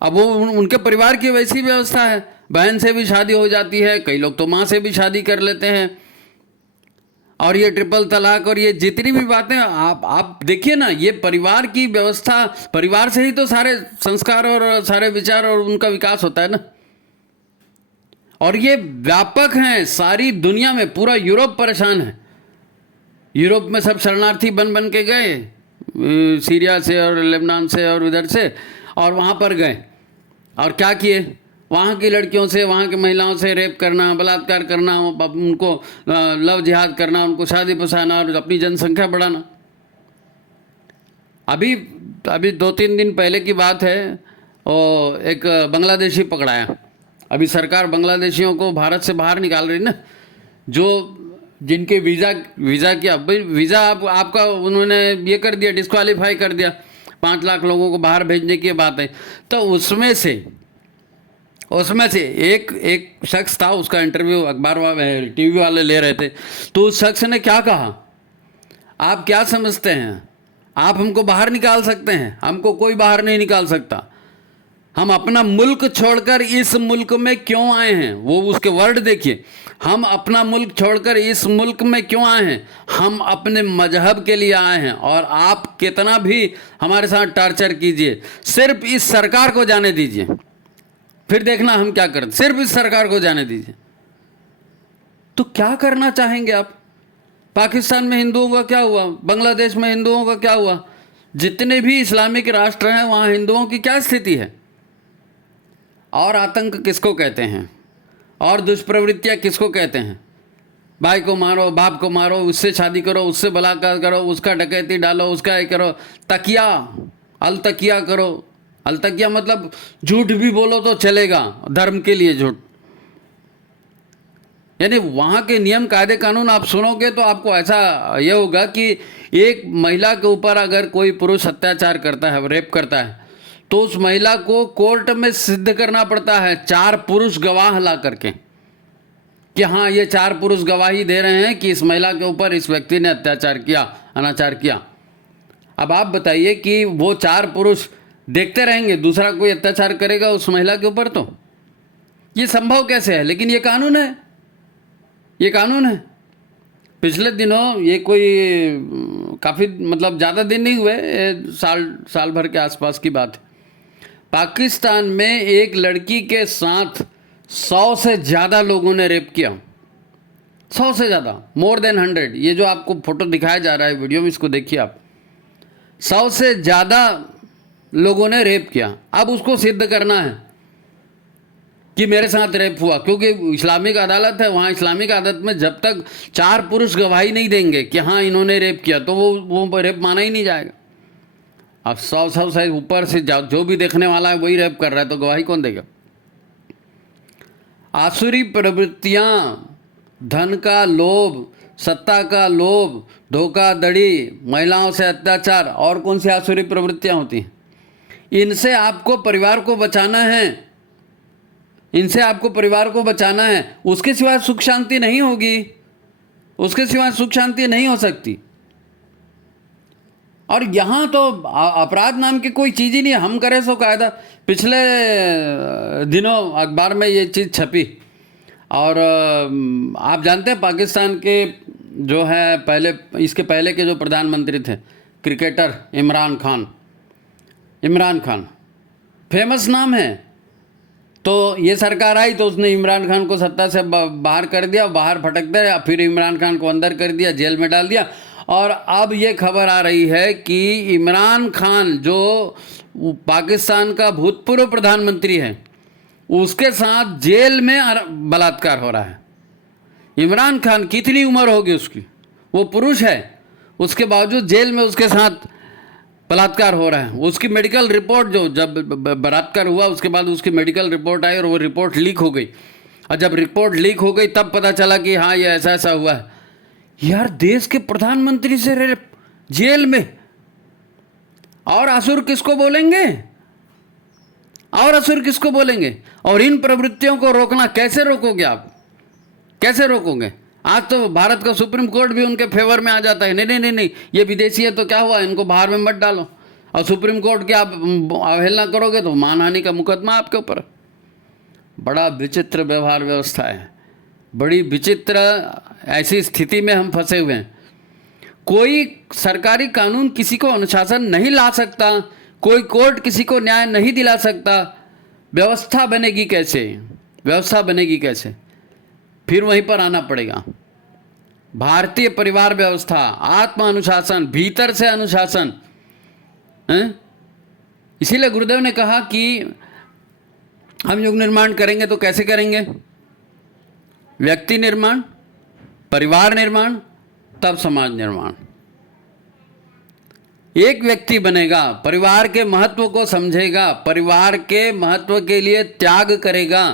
अब वो उनके परिवार की वैसी व्यवस्था है, बहन से भी शादी हो जाती है, कई लोग तो माँ से भी शादी कर लेते हैं, और ये ट्रिपल तलाक और ये जितनी भी बातें आप देखिए ना, ये परिवार की व्यवस्था, परिवार से ही तो सारे संस्कार और सारे विचार और उनका विकास होता है ना। और ये व्यापक हैं सारी दुनिया में, पूरा यूरोप परेशान है। यूरोप में सब शरणार्थी बन के गए, सीरिया से और लेबनान से और उधर से, और वहाँ पर गए और क्या किए, वहाँ की लड़कियों से, वहाँ की महिलाओं से रेप करना, बलात्कार करना, उनको लव जिहाद करना, उनको शादी फसाना और अपनी जनसंख्या बढ़ाना। अभी 2-3 दिन पहले की बात है, और एक बांग्लादेशी पकड़ाया। अभी सरकार बांग्लादेशियों को भारत से बाहर निकाल रही ना, जो जिनके वीज़ा किया भाई, वीज़ा आपका उन्होंने ये कर दिया, डिस्क्वालीफाई कर दिया, 5 लाख लोगों को बाहर भेजने की बात है। तो उसमें से एक शख्स था, उसका इंटरव्यू अखबार वाले टीवी वाले ले रहे थे। तो उस शख्स ने क्या कहा, आप क्या समझते हैं आप हमको बाहर निकाल सकते हैं? हमको कोई बाहर नहीं निकाल सकता। हम अपना मुल्क छोड़कर इस मुल्क में क्यों आए हैं? वो उसके वर्ड देखिए, हम अपना मुल्क छोड़कर इस मुल्क में क्यों आए हैं? हम अपने मजहब के लिए आए हैं। और आप कितना भी हमारे साथ टॉर्चर कीजिए, सिर्फ इस सरकार को जाने दीजिए, फिर देखना हम क्या करते। सिर्फ इस सरकार को जाने दीजिए। तो क्या करना चाहेंगे आप? पाकिस्तान में हिंदुओं का क्या हुआ, बांग्लादेश में हिंदुओं का क्या हुआ, जितने भी इस्लामिक राष्ट्र हैं वहाँ हिंदुओं की क्या स्थिति है। और आतंक किसको कहते हैं, और दुष्प्रवृत्तियाँ किसको कहते हैं। भाई को मारो, बाप को मारो, उससे शादी करो, उससे बलात्कार करो, उसका डकैती डालो, उसका ये करो, तकिया अलतकिया करो। अलतकिया मतलब झूठ भी बोलो तो चलेगा, धर्म के लिए झूठ। यानी वहाँ के नियम कायदे कानून आप सुनोगे तो आपको ऐसा यह होगा कि एक महिला के ऊपर अगर कोई पुरुष अत्याचार करता है, रेप करता है, तो उस महिला को कोर्ट में सिद्ध करना पड़ता है 4 पुरुष गवाह ला करके कि हाँ ये 4 पुरुष गवाही दे रहे हैं कि इस महिला के ऊपर इस व्यक्ति ने अत्याचार किया, अनाचार किया। अब आप बताइए कि वो 4 पुरुष देखते रहेंगे दूसरा कोई अत्याचार करेगा उस महिला के ऊपर, तो ये संभव कैसे है। लेकिन ये कानून है, ये कानून है। पिछले दिनों ये कोई काफ़ी मतलब ज़्यादा दिन नहीं हुए, साल भर के आसपास की बात है, पाकिस्तान में एक लड़की के साथ 100 से ज़्यादा लोगों ने रेप किया। 100 से ज़्यादा, मोर देन 100। ये जो आपको फोटो दिखाया जा रहा है वीडियो में, इसको देखिए आप। 100 से ज़्यादा लोगों ने रेप किया। अब उसको सिद्ध करना है कि मेरे साथ रेप हुआ, क्योंकि इस्लामिक अदालत है, वहाँ इस्लामिक अदालत में जब तक 4 पुरुष गवाही नहीं देंगे कि हाँ इन्होंने रेप किया, तो वो रेप माना ही नहीं जाएगा। अब 100 से ऊपर से जो भी देखने वाला है वही रेप कर रहा है, तो गवाही कौन देगा। आसुरी प्रवृत्तियाँ, धन का लोभ, सत्ता का लोभ, धोखाधड़ी, महिलाओं से अत्याचार, और कौन सी आसुरी प्रवृत्तियाँ होती हैं, इनसे आपको परिवार को बचाना है, इनसे आपको परिवार को बचाना है। उसके सिवा सुख शांति नहीं होगी, उसके सिवा सुख शांति नहीं हो सकती। और यहाँ तो अपराध नाम की कोई चीज़ ही नहीं, हम करें सो कायदा। पिछले दिनों अखबार में ये चीज़ छपी, और आप जानते हैं पाकिस्तान के जो है पहले, इसके पहले के जो प्रधानमंत्री थे, क्रिकेटर इमरान खान फेमस नाम है। तो ये सरकार आई तो उसने इमरान खान को सत्ता से बाहर कर दिया, बाहर फटक दिया, फिर इमरान खान को अंदर कर दिया, जेल में डाल दिया। और अब ये खबर आ रही है कि इमरान खान जो पाकिस्तान का भूतपूर्व प्रधानमंत्री है, उसके साथ जेल में बलात्कार हो रहा है। इमरान खान कितनी उम्र होगी उसकी, वो पुरुष है, उसके बावजूद जेल में उसके साथ बलात्कार हो रहा है। उसकी मेडिकल रिपोर्ट, जो जब बलात्कार हुआ उसके बाद उसकी मेडिकल रिपोर्ट आई और वो रिपोर्ट लीक हो गई, और जब रिपोर्ट लीक हो गई तब पता चला कि हाँ ये ऐसा ऐसा हुआ है। यार देश के प्रधानमंत्री से रेप, जेल में। और असुर किसको बोलेंगे, और असुर किसको बोलेंगे। और इन प्रवृत्तियों को रोकना, कैसे रोकोगे आप, कैसे रोकोगे। आज तो भारत का सुप्रीम कोर्ट भी उनके फेवर में आ जाता है, नहीं, ये विदेशी है तो क्या हुआ, इनको बाहर में मत डालो। और सुप्रीम कोर्ट की आप अवहेलना करोगे तो मानहानि का मुकदमा आपके ऊपर। बड़ा विचित्र व्यवहार व्यवस्था है, बड़ी विचित्र ऐसी स्थिति में हम फंसे हुए हैं। कोई सरकारी कानून किसी को अनुशासन नहीं ला सकता, कोई कोर्ट किसी को न्याय नहीं दिला सकता। व्यवस्था बनेगी कैसे, व्यवस्था बनेगी कैसे। फिर वहीं पर आना पड़ेगा। भारतीय परिवार व्यवस्था, आत्म अनुशासन, भीतर से अनुशासन। इसीलिए गुरुदेव ने कहा कि हम युग निर्माण करेंगे तो कैसे करेंगे, व्यक्ति निर्माण, परिवार निर्माण, तब समाज निर्माण। एक व्यक्ति बनेगा, परिवार के महत्व को समझेगा, परिवार के महत्व के लिए त्याग करेगा।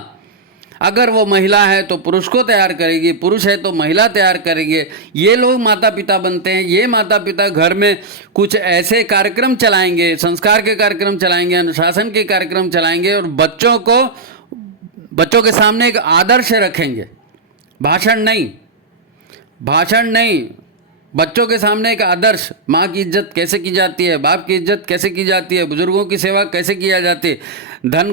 अगर वो महिला है तो पुरुष को तैयार करेगी, पुरुष है तो महिला तैयार करेंगे। ये लोग माता पिता बनते हैं। ये माता पिता घर में कुछ ऐसे कार्यक्रम चलाएंगे, संस्कार के कार्यक्रम चलाएंगे, अनुशासन के कार्यक्रम चलाएंगे, और बच्चों के सामने एक आदर्श रखेंगे। भाषण नहीं, बच्चों के सामने एक आदर्श। माँ की इज्जत कैसे की जाती है, बाप की इज्जत कैसे की जाती है, बुजुर्गों की सेवा कैसे किया जाती है, धन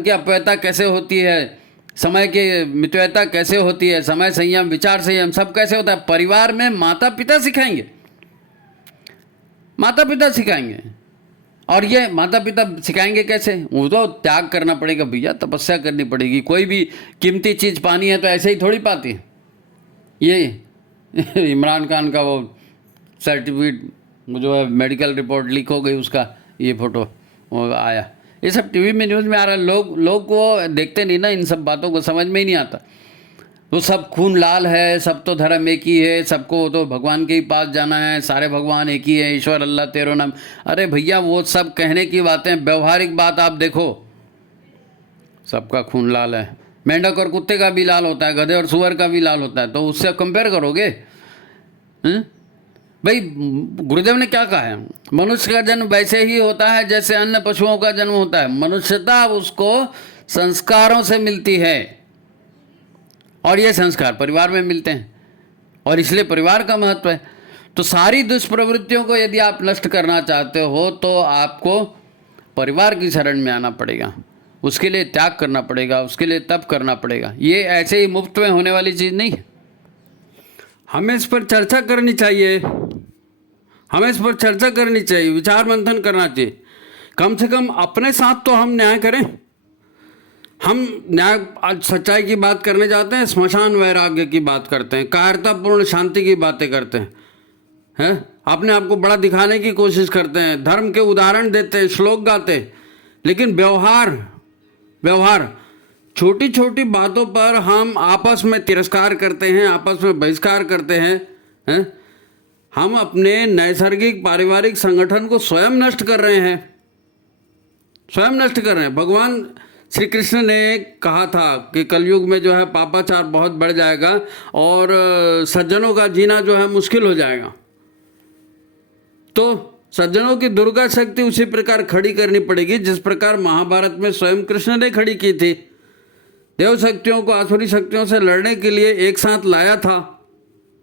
की अपव्ययता कैसे होती है, समय की मितव्ययता कैसे होती है, समय संयम, विचार संयम, सब कैसे होता है। परिवार में माता पिता सिखाएंगे। और ये माता पिता सिखाएंगे कैसे, वो तो त्याग करना पड़ेगा भैया, तपस्या करनी पड़ेगी। कोई भी कीमती चीज़ पानी है तो ऐसे ही थोड़ी पाती है। इमरान खान का वो सर्टिफिकेट जो है, मेडिकल रिपोर्ट लीक हो गई, उसका ये फोटो वो आया। ये सब टीवी में न्यूज़ में आ रहा है। लोग को देखते नहीं ना, इन सब बातों को समझ में ही नहीं आता। वो सब खून लाल है, सब तो धर्म एक ही है, सबको तो भगवान के ही पास जाना है, सारे भगवान एक ही है, ईश्वर अल्लाह तेरो नाम। अरे भैया वो सब कहने की बातें, व्यवहारिक बात आप देखो, सबका खून लाल है। मेंढक और कुत्ते का भी लाल होता है, गधे और सुअर का भी लाल होता है, तो उससे कंपेयर करोगे? भाई गुरुदेव ने क्या कहा है, मनुष्य का जन्म वैसे ही होता है जैसे अन्य पशुओं का जन्म होता है। मनुष्यता उसको संस्कारों से मिलती है, और ये संस्कार परिवार में मिलते हैं, और इसलिए परिवार का महत्व है। तो सारी दुष्प्रवृत्तियों को यदि आप नष्ट करना चाहते हो तो आपको परिवार की शरण में आना पड़ेगा, उसके लिए त्याग करना पड़ेगा, उसके लिए तप करना पड़ेगा। ये ऐसे ही मुफ्त में होने वाली चीज़ नहीं है। हमें इस पर चर्चा करनी चाहिए, हमें इस पर चर्चा करनी चाहिए, विचार मंथन करना चाहिए। कम से कम अपने साथ तो हम न्याय करें। हम न्याय सच्चाई की बात करने जाते हैं, स्मशान वैराग्य की बात करते हैं, कायरतापूर्ण शांति की बातें करते हैं, अपने आप को बड़ा दिखाने की कोशिश करते हैं, धर्म के उदाहरण देते हैं, श्लोक गाते हैं, लेकिन व्यवहार छोटी छोटी बातों पर हम आपस में तिरस्कार करते हैं, आपस में बहिष्कार करते हैं। हम अपने नैसर्गिक पारिवारिक संगठन को स्वयं नष्ट कर रहे हैं, स्वयं नष्ट कर रहे हैं। भगवान श्री कृष्ण ने कहा था कि कलयुग में जो है पापाचार बहुत बढ़ जाएगा और सज्जनों का जीना जो है मुश्किल हो जाएगा। तो सज्जनों की दुर्गा शक्ति उसी प्रकार खड़ी करनी पड़ेगी जिस प्रकार महाभारत में स्वयं कृष्ण ने खड़ी की थी। देव शक्तियों को आसुरी शक्तियों से लड़ने के लिए एक साथ लाया था।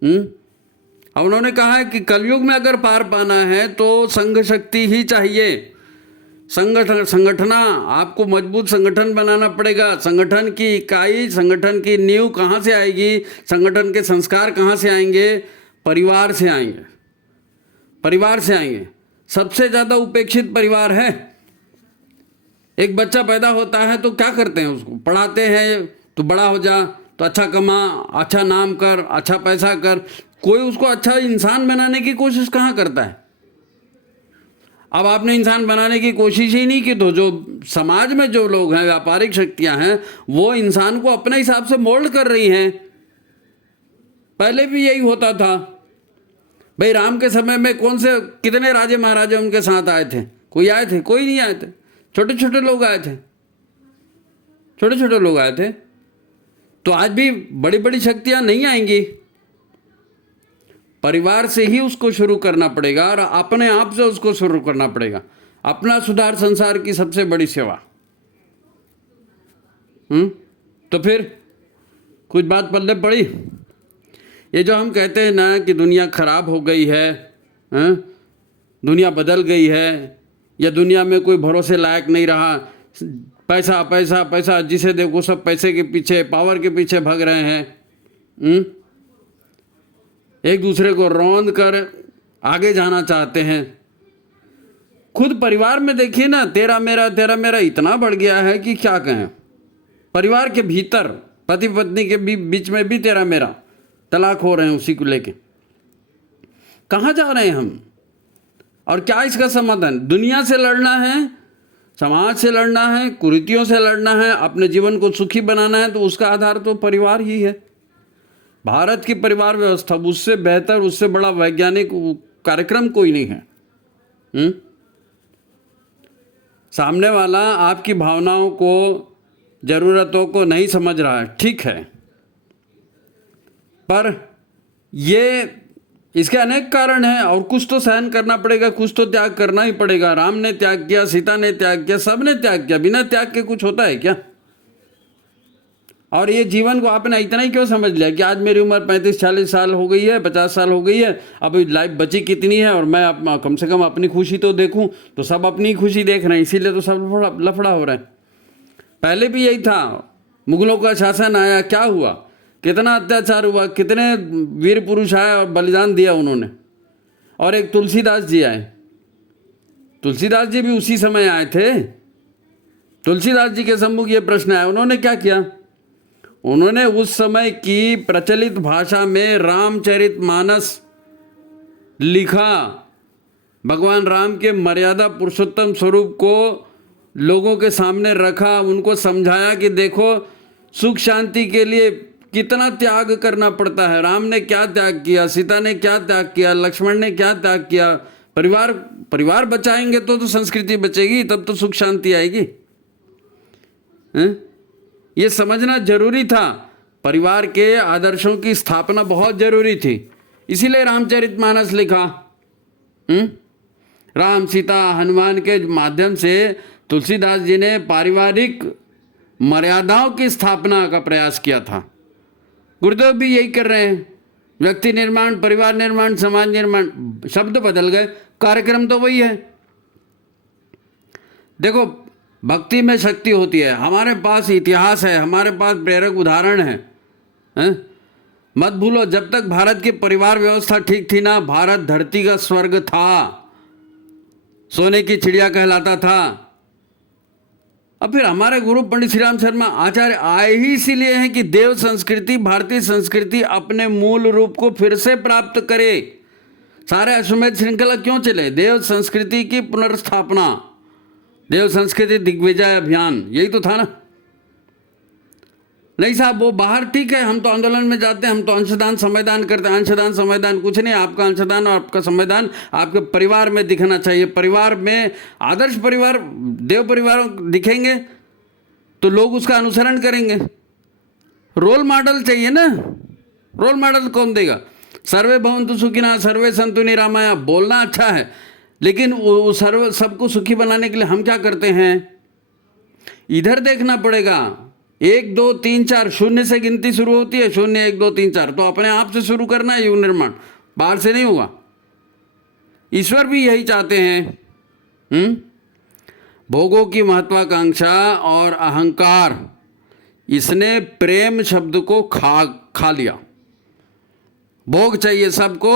अब उन्होंने कहा है कि कलयुग में अगर पार पाना है तो संघ शक्ति ही चाहिए। संगठना, आपको मजबूत संगठन बनाना पड़ेगा। संगठन की इकाई, संगठन की नींव कहाँ से आएगी, संगठन के संस्कार कहाँ से आएंगे? परिवार से आएंगे, परिवार से आएंगे। सबसे ज़्यादा उपेक्षित परिवार है। एक बच्चा पैदा होता है तो क्या करते हैं, उसको पढ़ाते हैं तो बड़ा हो जा, तो अच्छा कमा, अच्छा नाम कर, अच्छा पैसा कर। कोई उसको अच्छा इंसान बनाने की कोशिश कहाँ करता है? अब आपने इंसान बनाने की कोशिश ही नहीं की तो जो समाज में जो लोग हैं, व्यापारिक शक्तियां हैं, वो इंसान को अपने हिसाब से मोल्ड कर रही हैं। पहले भी यही होता था। भाई राम के समय में कौन से कितने राजे महाराजे उनके साथ आए थे? कोई आए थे? कोई नहीं आए थे। छोटे छोटे लोग आए थे, छोटे छोटे लोग आए थे। तो आज भी बड़ी बड़ी शक्तियां नहीं आएंगी। परिवार से ही उसको शुरू करना पड़ेगा और अपने आप से उसको शुरू करना पड़ेगा। अपना सुधार संसार की सबसे बड़ी सेवा। तो फिर कुछ बात पल्ले पड़ी। ये जो हम कहते हैं ना कि दुनिया खराब हो गई है, दुनिया बदल गई है, या दुनिया में कोई भरोसे लायक नहीं रहा, पैसा पैसा पैसा, जिसे देखो सब पैसे के पीछे, पावर के पीछे भाग रहे हैं। एक दूसरे को रौंद कर आगे जाना चाहते हैं। खुद परिवार में देखिए ना, तेरा मेरा इतना बढ़ गया है कि क्या कहें। परिवार के भीतर पति पत्नी के बीच में भी तेरा मेरा, तलाक हो रहे हैं उसी को लेके। कहाँ जा रहे हैं हम? और क्या इसका समाधान? दुनिया से लड़ना है, समाज से लड़ना है, कुरीतियों से लड़ना है, अपने जीवन को सुखी बनाना है, तो उसका आधार तो परिवार ही है। भारत की परिवार व्यवस्था, उससे बेहतर, उससे बड़ा वैज्ञानिक कार्यक्रम कोई नहीं है। सामने वाला आपकी भावनाओं को, जरूरतों को नहीं समझ रहा है, ठीक है, पर ये इसके अनेक कारण हैं और कुछ तो सहन करना पड़ेगा, कुछ तो त्याग करना ही पड़ेगा। राम ने त्याग किया, सीता ने त्याग किया, सब ने त्याग किया। बिना त्याग के कुछ होता है क्या? और ये जीवन को आपने इतना ही क्यों समझ लिया कि आज मेरी उम्र 35-40 साल हो गई है, 50 साल हो गई है, अब लाइफ बची कितनी है और मैं कम से कम अपनी खुशी तो देखूं। तो सब अपनी खुशी देख रहे हैं, इसीलिए तो सब लफड़ा हो रहा है। पहले भी यही था। मुगलों का शासन आया, क्या हुआ? कितना अत्याचार हुआ, कितने वीर पुरुष आए और बलिदान दिया उन्होंने। और एक तुलसीदास जी आए, तुलसीदास जी भी उसी समय आए थे। तुलसीदास जी के सम्मुख ये प्रश्न आया, उन्होंने क्या किया? उन्होंने उस समय की प्रचलित भाषा में रामचरितमानस लिखा। भगवान राम के मर्यादा पुरुषोत्तम स्वरूप को लोगों के सामने रखा, उनको समझाया कि देखो सुख शांति के लिए कितना त्याग करना पड़ता है। राम ने क्या त्याग किया, सीता ने क्या त्याग किया, लक्ष्मण ने क्या त्याग किया। परिवार बचाएंगे तो संस्कृति बचेगी, तब तो सुख शांति आएगी। ये समझना जरूरी था। परिवार के आदर्शों की स्थापना बहुत जरूरी थी, इसीलिए रामचरितमानस लिखा। राम सीता हनुमान के माध्यम से तुलसीदास जी ने पारिवारिक मर्यादाओं की स्थापना का प्रयास किया था। गुरुदेव भी यही कर रहे हैं। व्यक्ति निर्माण, परिवार निर्माण, समाज निर्माण, शब्द बदल गए, कार्यक्रम तो वही है। देखो भक्ति में शक्ति होती है, हमारे पास इतिहास है, हमारे पास प्रेरक उदाहरण है। मत भूलो, जब तक भारत की परिवार व्यवस्था ठीक थी ना, भारत धरती का स्वर्ग था, सोने की चिड़िया कहलाता था। अब फिर हमारे गुरु पंडित श्री राम शर्मा आचार्य आए ही इसीलिए हैं कि देव संस्कृति, भारतीय संस्कृति अपने मूल रूप को फिर से प्राप्त करे। सारे अश्वमेध श्रृंखला क्यों चले? देव संस्कृति की पुनर्स्थापना, देव संस्कृति दिग्विजय अभियान, यही तो था ना। नहीं साहब वो बाहर ठीक है, हम तो आंदोलन में जाते हैं, हम तो अंशदान संविधान करते हैं। अंशदान संविधान कुछ नहीं, आपका अंशदान और आपका संविधान आपके परिवार में दिखना चाहिए। परिवार में आदर्श परिवार, देव परिवार दिखेंगे तो लोग उसका अनुसरण करेंगे। रोल मॉडल चाहिए ना। रोल मॉडल कौन देगा? सर्वे भवन्तु सुखिनः, सर्वे सन्तु निरामया, बोलना अच्छा है, लेकिन सर्व सबको सुखी बनाने के लिए हम क्या करते हैं? इधर देखना पड़ेगा। 1 2 3 4 शून्य से गिनती शुरू होती है, 0 1 2 3 4, तो अपने आप से शुरू करना है युग निर्माण, बाहर से नहीं होगा। ईश्वर भी यही चाहते हैं। भोगों की महत्वाकांक्षा और अहंकार, इसने प्रेम शब्द को खा लिया। भोग चाहिए सबको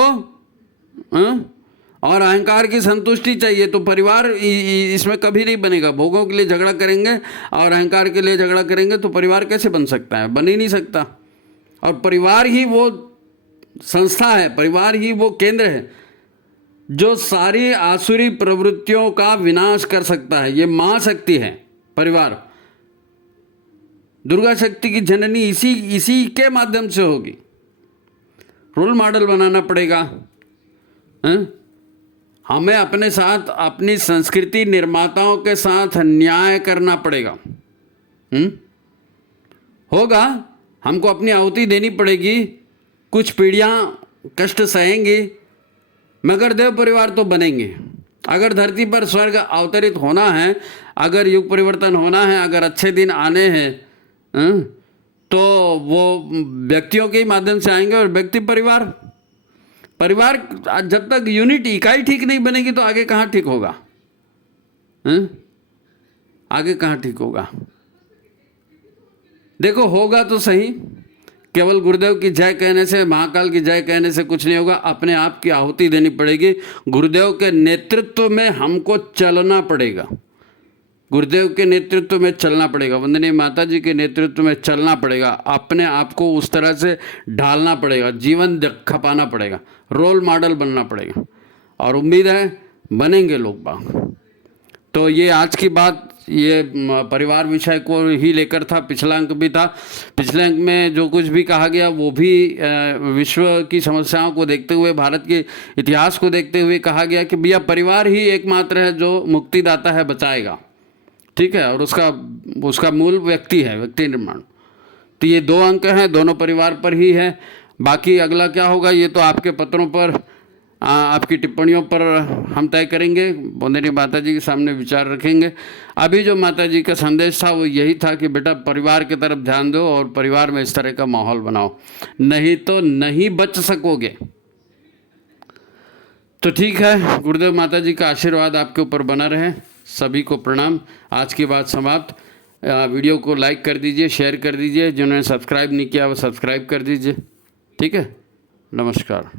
और अहंकार की संतुष्टि चाहिए, तो परिवार इसमें कभी नहीं बनेगा। भोगों के लिए झगड़ा करेंगे और अहंकार के लिए झगड़ा करेंगे तो परिवार कैसे बन सकता है? बन ही नहीं सकता। और परिवार ही वो संस्था है, परिवार ही वो केंद्र है जो सारी आसुरी प्रवृत्तियों का विनाश कर सकता है। ये महाशक्ति है परिवार। दुर्गा शक्ति की जननी इसी के माध्यम से होगी। रोल मॉडल बनाना पड़ेगा। हमें अपने साथ, अपनी संस्कृति निर्माताओं के साथ न्याय करना पड़ेगा। होगा, हमको अपनी आहुति देनी पड़ेगी, कुछ पीढ़ियाँ कष्ट सहेंगी, मगर देव परिवार तो बनेंगे। अगर धरती पर स्वर्ग अवतरित होना है, अगर युग परिवर्तन होना है, अगर अच्छे दिन आने हैं, तो वो व्यक्तियों के ही माध्यम से आएंगे। और व्यक्ति परिवार जब तक यूनिट, इकाई ठीक नहीं बनेगी तो आगे कहाँ ठीक होगा? आगे कहाँ ठीक होगा? देखो होगा तो सही, केवल गुरुदेव की जय कहने से, महाकाल की जय कहने से कुछ नहीं होगा। अपने आप की आहुति देनी पड़ेगी। गुरुदेव के नेतृत्व में हमको चलना पड़ेगा। गुरुदेव के नेतृत्व में चलना पड़ेगा, वंदनीय माता जी के नेतृत्व में चलना पड़ेगा। अपने आप को उस तरह से ढालना पड़ेगा, जीवन खपाना पड़ेगा, रोल मॉडल बनना पड़ेगा। और उम्मीद है बनेंगे लोग बाग। तो ये आज की बात, ये परिवार विषय को ही लेकर था। पिछला अंक भी था। पिछले अंक में जो कुछ भी कहा गया वो भी विश्व की समस्याओं को देखते हुए, भारत के इतिहास को देखते हुए कहा गया कि भैया परिवार ही एकमात्र है जो मुक्तिदाता है, बचाएगा। ठीक है, और उसका मूल व्यक्ति है, व्यक्ति निर्माण। तो ये 2 अंक हैं, दोनों परिवार पर ही है। बाकी अगला क्या होगा ये तो आपके पत्रों पर, आपकी टिप्पणियों पर हम तय करेंगे। वंदनीय माता जी के सामने विचार रखेंगे। अभी जो माता जी का संदेश था वो यही था कि बेटा परिवार की तरफ ध्यान दो और परिवार में इस तरह का माहौल बनाओ, नहीं तो नहीं बच सकोगे। तो ठीक है, गुरुदेव माता जी का आशीर्वाद आपके ऊपर बना रहे। सभी को प्रणाम। आज की बात समाप्त। वीडियो को लाइक कर दीजिए, शेयर कर दीजिए। जिन्होंने सब्सक्राइब नहीं किया वो सब्सक्राइब कर दीजिए। ठीक है, नमस्कार।